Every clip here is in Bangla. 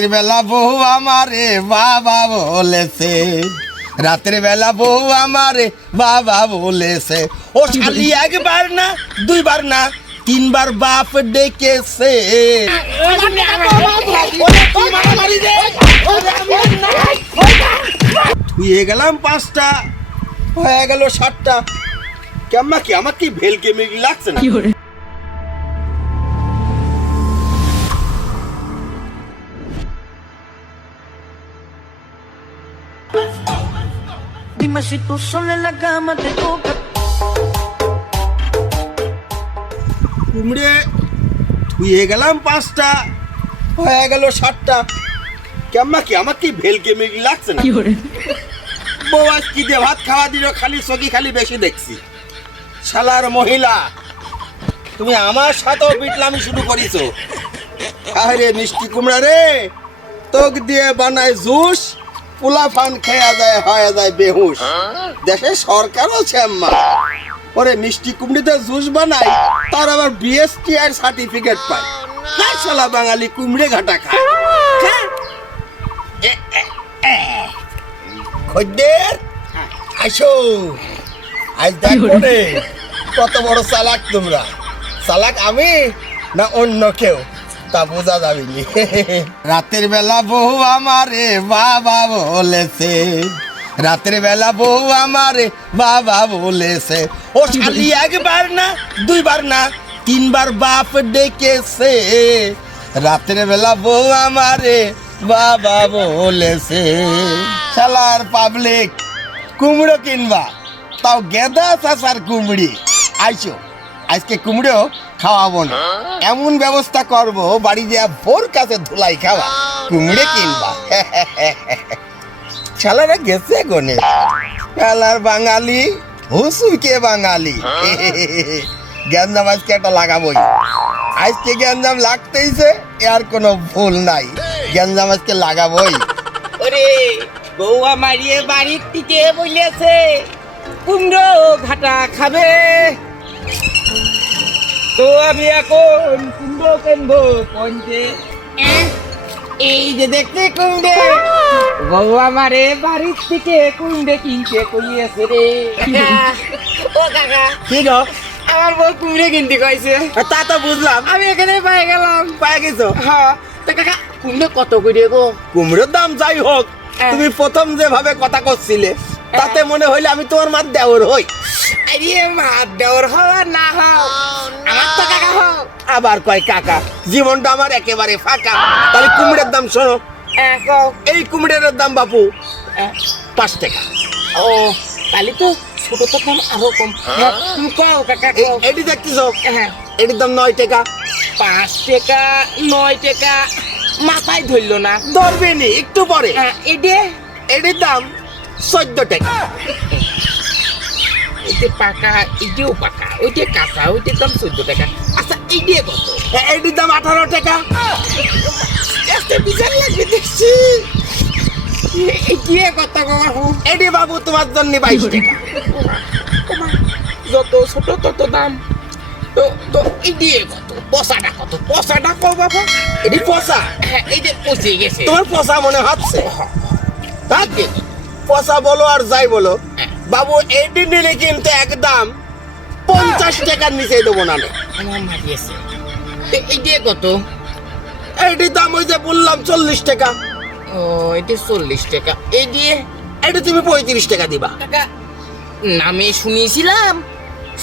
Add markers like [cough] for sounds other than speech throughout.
রাতের বেলা বউ আমারে বাবা বলেছে। রাতের বেলা বউ আমারে বাবা বলেছে। ও খালি একবার না, দুইবার না, তিনবার বাপ ডেকেছে। ধুয়ে গেলাম পাঁচটা, হয়ে গেল সাতটা। কেমন কি, আমার কি ভেলকে মেঘ লাগছে না? Dime si tú sola en la cama te toca. কুমড়ে ধুয়ে গেলাম পাঁচটা হয়ে গেল সাতটা কেমন কি আমার কি ভেলকে মেঘ লাগছে না বউ আজ কি দিয়ে ভাত খাওয়া দিল খালি চকি খালি বেশি দেখছি। শালার মহিলা তুমি আমার সাথেও বিটলামি শুরু করিছো। আরে মিষ্টি কুমড়া রে তোক দিয়ে বানায় জুস পোলা ফান খেয়া যায় হয়ে যায় বেহুশ। দেশে সরকারও শ্যাম্মা। ওরে মিষ্টি কুমড়িতে জুস বানাই তার আবার বিএসটি আর সার্টিফিকেট পায় কার শালা বাঙালি কুমড়ে ঘাটা খায়? হ্যাঁ? খদ্দের আসো আজ দেখো রে কত বড় চালাক তোমরা। চালাক আমি না অন্য কেউ? তা বোঝা যাবে রাতের বেলা বউ আমারে বাবা বলেছে। রাতের বেলা বউ আমারে বাবা বলেছে। ও শালি একবার না, দুইবার না, তিনবার বাপ ডেকেছে। রাতের বেলা বউ আমারে বাবা বলেছে। শালার পাবলিক কুমড়ো কিনবা, তাও গেদা চাষার কুমড়ি। আইসো। আজকে কুমড়ো খাওয়াবো না। এমন ব্যবস্থা করব, বাড়ি যা ভোর কাছে ধুলাই খাওয়া। কুমড়ে কিনবা। [laughs] শালারা গেছে গনে শালার বাঙালি হুসুকে বাঙালি? [laughs] গ্যাঞ্জাম আজকে একটা লাগাবোই। আজকে গ্যাঞ্জাম লাগতেইছে আর কোনো ভুল নাই। গ্যাঞ্জাম আজকে লাগাবোই। ওরে মারিয়ে বাড়ির দিকে বলেছে, কুমড়ো ঘাটা খাবে। তো আমি এখন কুমড়ো কিনবো পঞ্চে। এই যে দেখতে কুমড়ে। বৌয়া মারে বাড়ির থেকে কুমড়ে কিনতে কইয়েছে রে। ও কাকা। কি গো? আমার বউ কুমড়ে কিনতে কইছে। তা তো বুঝলাম। আমি এখানে পাই গেলাম। পাই গেছো? হ্যাঁ। তো কাকা কুমড়ে কত করে গো? কুমড়োর দাম যাই হোক হ্যাঁ। তুমি প্রথম যেভাবে কথা করছিলে তাতে মনে হইলে আমি তোমার মার দেওর হই। আরে মার দেওর হওয়া না হও আমার তো কাকা হও আবার কয় কাকা জীবনটা আমার একেবারে ফাঁকা। তাহলে কুমড়ের দাম শোনো। এখন এই কুমড়ের দাম বাপু পাঁচ টাকা। ও তাহলে তো ছোট তো দাম আরও কম। হ্যাঁ, কও কাকা এটি দেখতেছ? হ্যাঁ। এটির দাম নয় টাকা। পাঁচ টাকা নয় টাকা। মাথায় ধরলো না। ধরবে নি একটু পরে। হ্যাঁ, এডে। এটির দাম চোদ্দ টাকা। এতে পাকা এটিও পাকা ওইটে কাঁচা ওইটার দাম চোদ্দ টাকা। আচ্ছা এই দিয়ে কত? এ- এটির দাম আঠারো টাকা। বিচার লাগবে দেখছি। এই দিয়ে কত বাবু এটি বাবু তোমার জন্য বাইশ টাকা। যত ছোট তত দাম। তো তো এই দিয়ে কত? পশাটা কত? পশাটা কো বাবা এটি পচা। হ্যাঁ এই যে পচে গেছে। তোমার পচা মনে হচ্ছে? পচা বলো আর যাই বলো। বাবু এটি নিলে কিন্তু একদম পঞ্চাশ টাকার নিচে দেবো না আমি। আমার মারিয়েছে তো এই দিয়ে কত? এইটির দাম ওই যে বললাম চল্লিশ টাকা। ও এটা চল্লিশ টাকা। এই দিয়ে? এটি তুমি পঁয়ত্রিশ টাকা দিবা। নামে শুনিয়েছিলাম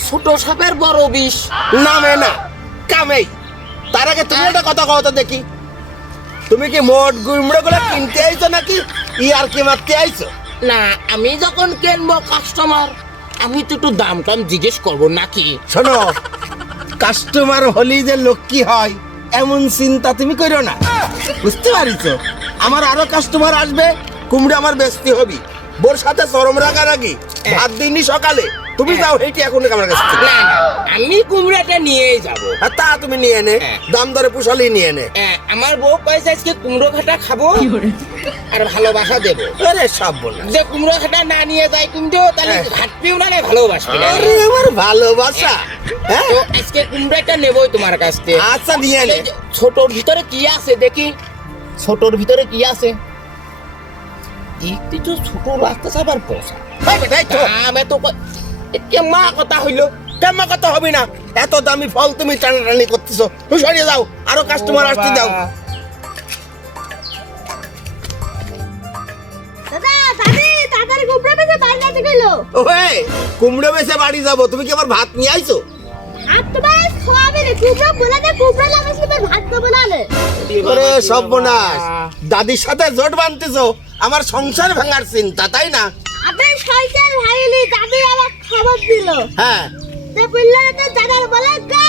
ছোট সাপের বড় বিষ। নামে না কামেই। তার আগে তুমি একটা কথা তো দেখি। তুমি কি মোট গুমড়ে গুলো কিনতে আইছো নাকি? ইয়ার কি মারতে আইছো? না আমি যখন কিনবো কাস্টমার আমি তো একটু দাম টাম জিজ্ঞেস করব নাকি? শোনো কাস্টমার হলেই যে লক্ষ্মী হয় এমন চিন্তা তুমি করো না। বুঝতে পারিছো? আমার আরও কাস্টমার আসবে কুমড়ে আমার বেচতে হবি। বোর সাথে চরম রাগারাগি। ভাত দিনই সকালে। তুমি যাও হেঁটে এখন আমার কাছে। না না আমি কুমড়াটা নিয়েই যাব। তা তুমি নিয়ে নে। হ্যাঁ। দাম দরে পুষালি নিয়ে নে। আমার বউ পয়সা আজকে কুমড়ো ঘাটা খাব আর ভালোবাসা দেবো। আরে সব বলে। যে কুমড়ো ঘাটা না নিয়ে যায় কিন্তু তাহলে হ্যাঁ। ঘাটপিও না রে ভালোবাসবে আরে আমার ভালোবাসা। হ্যাঁ। তো আজকে কুমড়োটা নেবই তোমার কাছ থেকে। আচ্ছা নিয়ে নে। ছোটর ভিতরে কি আছে দেখি। ছোটর ভিতরে কি আছে? একটি তো ছোট রাস্তা সাবার পয়সা কেমা কথা হইল। কেমন কথা হবে না? এত দামি ফল তুমি টানাটানি করতেছো। সরিয়ে যাও আরও কাস্টমার আসতে দাও। দাদা দাদি তাড়াতাড়ি কুমড়া বেঁচে বাইরে আছে গেলো ওহে কুমড়ো বেছে বাড়ি যাব। তুমি কি আবার ভাত নিয়ে আইছো? দাদির সাথে জোট বানতেছো আমার সংসার ভাঙার চিন্তা তাই না? আপনি শয়তান ভাইলি দাদি আমার খবর দিল। হ্যাঁ। তো বলল তো দাদার বলে গা।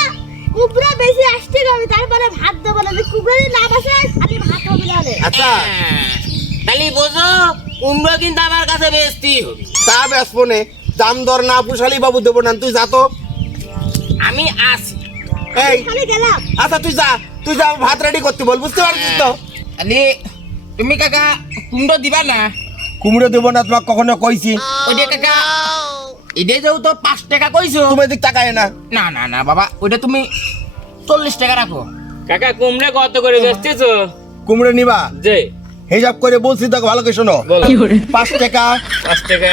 কুমড়া বেশি আসতে হবে তারপরে ভাত দেবো না। কুমড়া যদি না বসে আমি ভাত হবে না আচ্ছা। তাহলে বোঝো কুমড়ো কিন্তু আমার কাছে বেচতি হবে। তা বেসপনে দাম দর না পুষালি বাবু দেবো না তুই যা তো। আমি আসি। এই। খালি গেলাম। আচ্ছা তুই যা। তুই যা ভাত রেডি করতে বল বুঝতে পারছিস তো? তাহলে তুমি কাকা কুমড়ো দিবা না? কুমড়ো দেবো না তোমাকে কখনো কইছি। কাকা যেও তো পাঁচ টাকা কইছো। তুমি এদিক তাকায় না। না না না বাবা ওইটা তুমি চল্লিশ টাকা রাখো। কাকা কুমড়া কত করে বেচতেছো? কুমড়ো নিবা? যে হিসাব করে বলছি তো ভালো করে শোনো। বলো। পাঁচ টাকা পাঁচ টাকা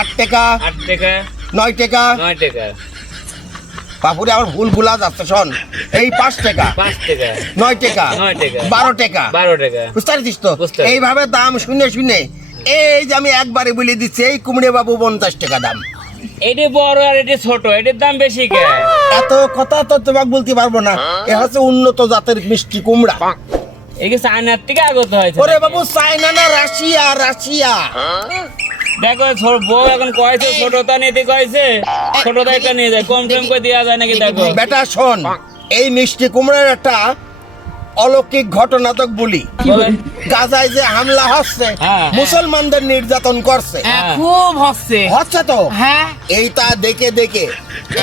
আট টাকা আট টাকা নয় টাকা। নয় টাকা। বাপুরে আমার ভুল ভুলা যাচ্ছে শোন। এই পাঁচ টাকা পাঁচ টাকা নয় টাকা নয় টাকা। বারো টাকা। বারো টাকা। বুঝতে পারছিস তো? এইভাবে দাম শুনে শুনে এই যে আমি একবারে বলে দিচ্ছি এই কুমড়ে বাবু পঞ্চাশ টাকা দাম। এটি বড় আর এটি ছোট এটির দাম বেশি কে? এত কথা তো তোমাকে বলতে পারব না। এ হচ্ছে উন্নত জাতের মিষ্টি কুমড়া। এই কি চায়নার থেকে আগত হয়েছে ওরে বাবু চাইনা না রাশিয়া রাশিয়া। দেখো ছোট বউ এখন কয়েছে ছোটটা নিতে কয়েছে ছোটটা একটা নিয়ে যায় কম কম করে দেওয়া যায় নাকি দেখো? বেটা শোন এই মিষ্টি কুমড়ার একটা অলৌকিক ঘটনা তো বলি। গাজায় যে হামলা হচ্ছে হ্যাঁ। মুসলমানদের নির্যাতন করছে। হ্যাঁ। খুব হচ্ছে। হচ্ছে তো? হ্যাঁ। এইটা দেখে দেখে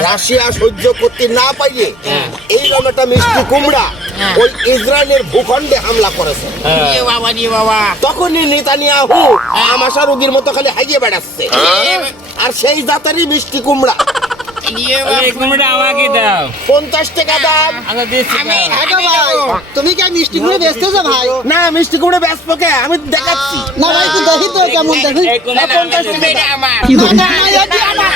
রাশিয়া সহ্য করতে না পাইয়ে হ্যাঁ। এইরকম একটা মিষ্টি কুমড়া হ্যাঁ। ওই ইসরায়েলের ভূখণ্ডে হামলা করেছে। হ্যাঁ। তখনই নেতানিয়াহু আমাশা রোগীর মতো খালি হাইয়ে বেড়াচ্ছে। আর সেই জাতেরই মিষ্টি কুমড়া। এ বাবা। এই আমাকে দাও পঞ্চাশ টাকা দাম আচ্ছা দিচ্ছি আমি দাও। তুমি কি মিষ্টি কুমড়ো বেচতেছো ভাই না মিষ্টি কুমড়া বেচবো কে আমি দেখাচ্ছি না ভাই তুই দেখি তো কেমন দেখি পঞ্চাশ টাকা দাও। এটা আমার